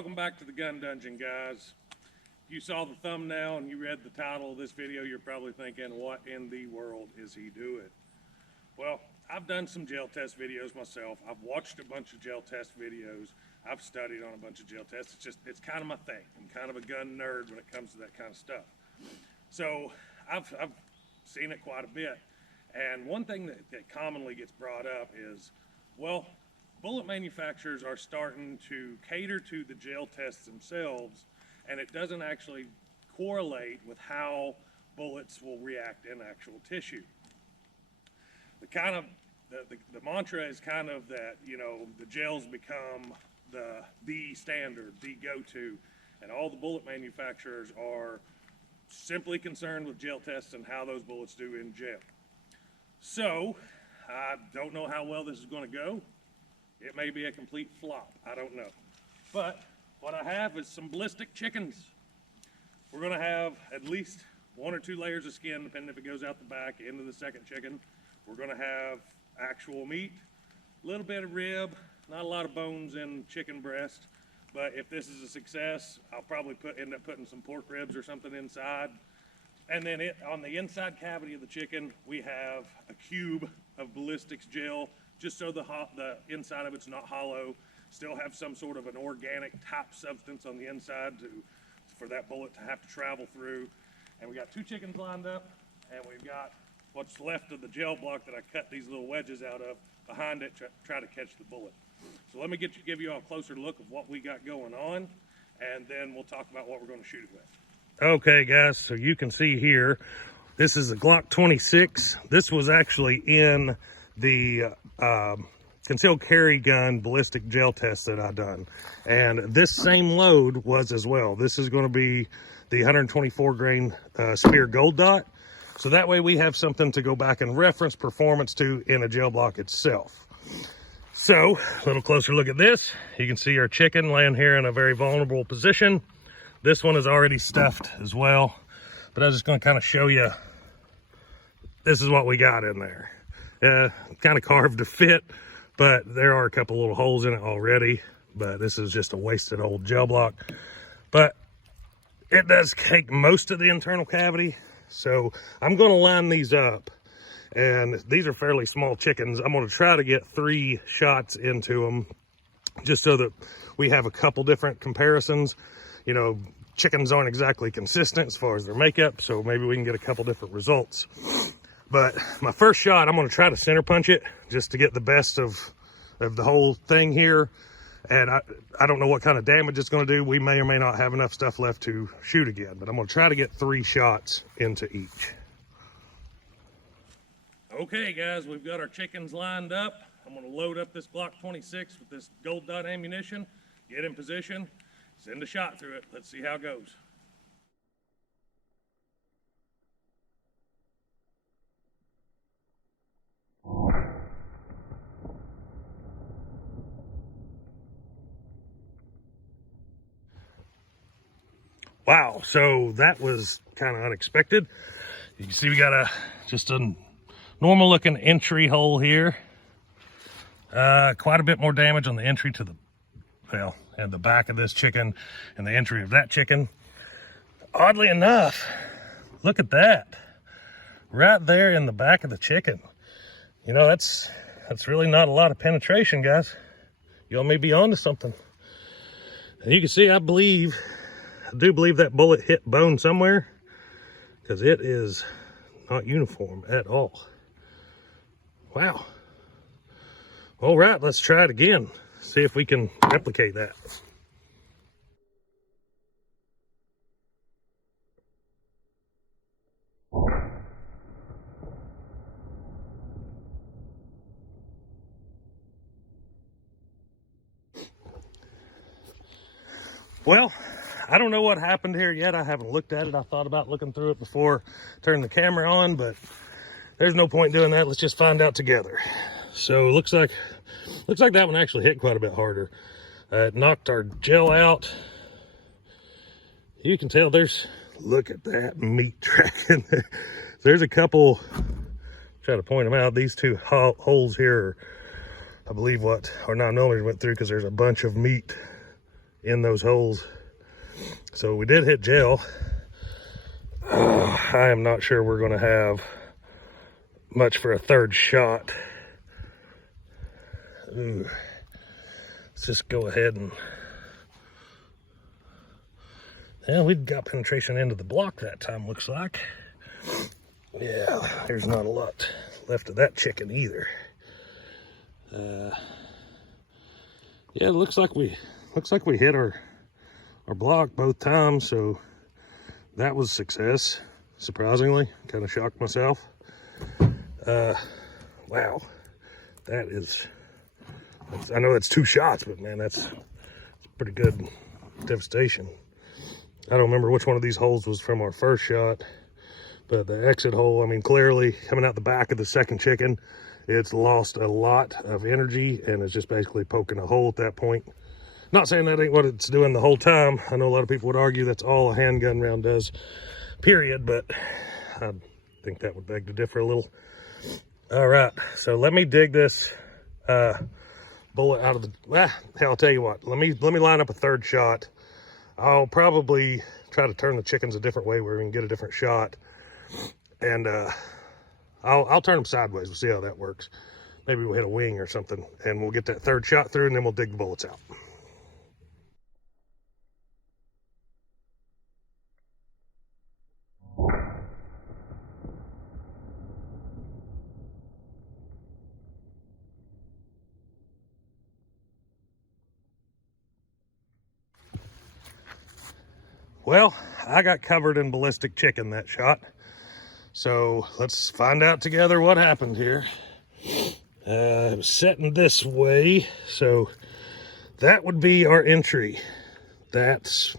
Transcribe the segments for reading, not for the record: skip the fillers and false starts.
Welcome back to the Gun Dungeon, guys. If you saw the thumbnail and you read the title of this video, you're probably thinking, what in the world is he doing? Well, I've done some gel test videos myself. I've watched a bunch of gel test videos. I've studied on a bunch of gel tests. It's kind of my thing. I'm kind of a gun nerd when it comes to that kind of stuff. So I've seen it quite a bit. And one thing that commonly gets brought up is, well, bullet manufacturers are starting to cater to the gel tests themselves, and it doesn't actually correlate with how bullets will react in actual tissue. The mantra is kind of that, you know, the gels become the standard, the go-to, and all the bullet manufacturers are simply concerned with gel tests and how those bullets do in gel. So I don't know how well this is going to go. It may be a complete flop, I don't know. But what I have is some ballistic chickens. We're gonna have at least 1 or 2 layers of skin, depending if it goes out the back into the second chicken. We're gonna have actual meat, a little bit of rib, not a lot of bones in chicken breast. But if this is a success, I'll probably end up putting some pork ribs or something inside. And then on the inside cavity of the chicken, we have a cube of ballistics gel, just so the inside of it's not hollow. Still have some sort of an organic type substance on the inside for that bullet to have to travel through. And we got 2 chickens lined up, and we've got what's left of the gel block that I cut these little wedges out of behind it to try to catch the bullet. So let me give you all a closer look of what we got going on, and then we'll talk about what we're going to shoot it with. Okay, guys, so you can see here, this is a Glock 26. This was actually in the concealed carry gun ballistic gel test that I done, and this same load was as well. This is going to be the 124 grain speer gold dot, so that way we have something to go back and reference performance to in a gel block itself. So a little closer look at this. You can see our chicken laying here in a very vulnerable position. This one is already stuffed as well, but I was just going to kind of show you, this is what we got in there. Kind of carved to fit, but there are a couple little holes in it already. But this is just a wasted old gel block. But it does take most of the internal cavity. So I'm going to line these up. And these are fairly small chickens. I'm going to try to get 3 shots into them, just so that we have a couple different comparisons. You know, chickens aren't exactly consistent as far as their makeup, so maybe we can get a couple different results. But my first shot, I'm going to try to center punch it just to get the best of the whole thing here. And I don't know what kind of damage it's going to do. We may or may not have enough stuff left to shoot again, but I'm going to try to get 3 shots into each. Okay, guys, we've got our chickens lined up. I'm going to load up this Glock 26 with this gold dot ammunition, get in position, send a shot through it. Let's see how it goes. Wow, so that was kind of unexpected. You can see we got just a normal looking entry hole here. Quite a bit more damage on the entry to and the back of this chicken and the entry of that chicken. Oddly enough, look at that. Right there in the back of the chicken. You know, that's really not a lot of penetration, guys. Y'all may be onto something. And you can see, I do believe that bullet hit bone somewhere, because it is not uniform at all. Wow. All right, let's try it again. See if we can replicate that. Well, I don't know what happened here yet. I haven't looked at it. I thought about looking through it before turning the camera on, but there's no point doing that. Let's just find out together. So it looks like that one actually hit quite a bit harder. It knocked our gel out. You can tell look at that meat track in there. There's a couple, try to point them out. These 2 holes here are, I believe, what our 9mm went through, because there's a bunch of meat in those holes. So we did hit gel. I am not sure we're going to have much for a third shot. Ooh. Let's just go ahead and, yeah, we got penetration into the block that time, looks like. Yeah, there's not a lot left of that chicken either. Yeah, it looks like we hit our block both times, so that was a success, surprisingly. Kind of shocked myself. Wow, I know that's 2 shots, but man, that's pretty good devastation. I don't remember which one of these holes was from our first shot, but the exit hole, I mean, clearly coming out the back of the second chicken, it's lost a lot of energy and it's just basically poking a hole at that point. Not saying that ain't what it's doing the whole time. I know a lot of people would argue that's all a handgun round does, period, but I think that would beg to differ a little. All right, so let me dig this bullet out of the, hell, I'll tell you what, let me line up a third shot. I'll probably try to turn the chickens a different way where we can get a different shot. And I'll turn them sideways. We'll see how that works. Maybe we'll hit a wing or something and we'll get that third shot through and then we'll dig the bullets out. Well, I got covered in ballistic chicken that shot. So let's find out together what happened here. It was setting this way, so that would be our entry. That's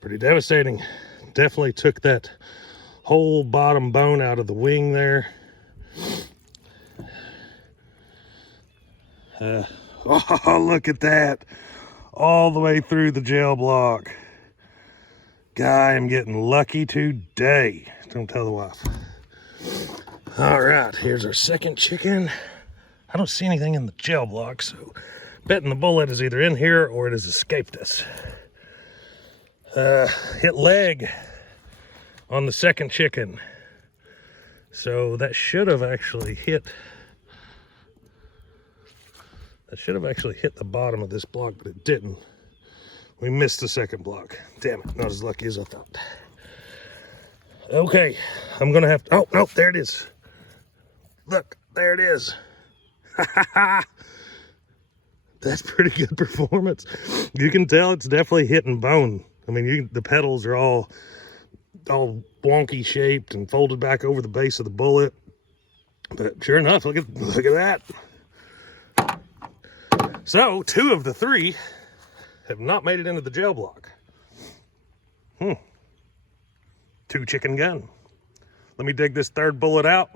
pretty devastating. Definitely took that whole bottom bone out of the wing there. Oh, look at that. All the way through the gel block. Guy, I'm getting lucky today. Don't tell the wife. All right, here's our second chicken. I don't see anything in the gel block, so betting the bullet is either in here or it has escaped us. Hit leg on the second chicken. So that should have actually hit the bottom of this block, but it didn't. We missed the second block. Damn it, not as lucky as I thought. Okay, I'm gonna have to, oh, no, there it is. Look, there it is. That's pretty good performance. You can tell it's definitely hitting bone. I mean, the petals are all wonky shaped and folded back over the base of the bullet. But sure enough, look at that. So 2 of the 3 have not made it into the gel block. 2 chicken gun. Let me dig this third bullet out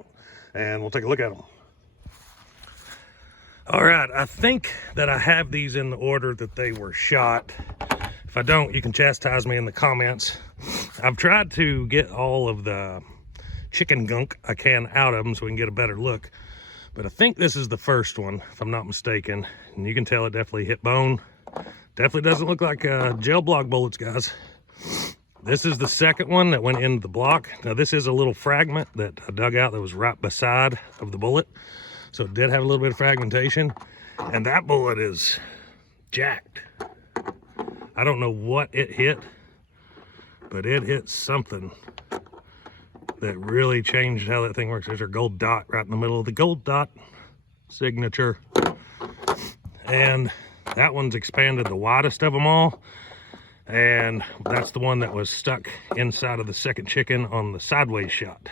and we'll take a look at them. All right, I think that I have these in the order that they were shot. If I don't, you can chastise me in the comments. I've tried to get all of the chicken gunk I can out of them so we can get a better look. But I think this is the first one, if I'm not mistaken. And you can tell it definitely hit bone. Definitely doesn't look like gel block bullets, guys. This is the second one that went into the block. Now this is a little fragment that I dug out that was right beside of the bullet. So it did have a little bit of fragmentation. And that bullet is jacked. I don't know what it hit, but it hit something that really changed how that thing works. There's our gold dot right in the middle of the gold dot signature. And that one's expanded the widest of them all. And that's the one that was stuck inside of the second chicken on the sideways shot.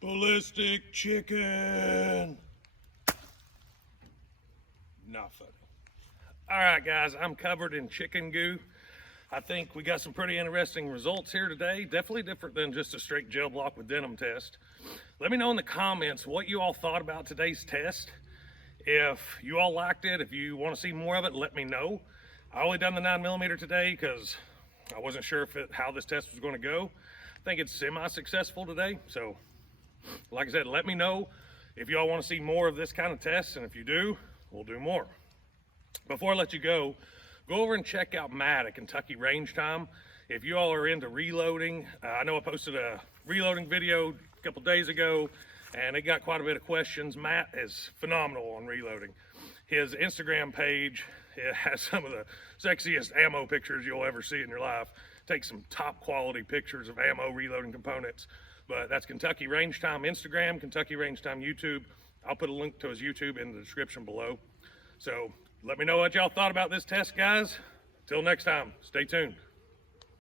Ballistic chicken. Not funny. All right, guys, I'm covered in chicken goo. I think we got some pretty interesting results here today. Definitely different than just a straight gel block with denim test. Let me know in the comments what you all thought about today's test. If you all liked it, if you want to see more of it, let me know. I only done the 9mm today because I wasn't sure how this test was going to go. I think it's semi-successful today, so Like I said, let me know if y'all want to see more of this kind of tests, and if you do, we'll do more. Before I let you go over and check out Matt at Kentucky Range Time. If you all are into reloading, I know I posted a reloading video a couple days ago, and it got quite a bit of questions. Matt is phenomenal on reloading. His Instagram page, it has some of the sexiest ammo pictures you'll ever see in your life. Takes some top quality pictures of ammo reloading components. But that's Kentucky Range Time Instagram, Kentucky Range Time YouTube. I'll put a link to his YouTube in the description below. So let me know what y'all thought about this test, guys. Till next time, stay tuned.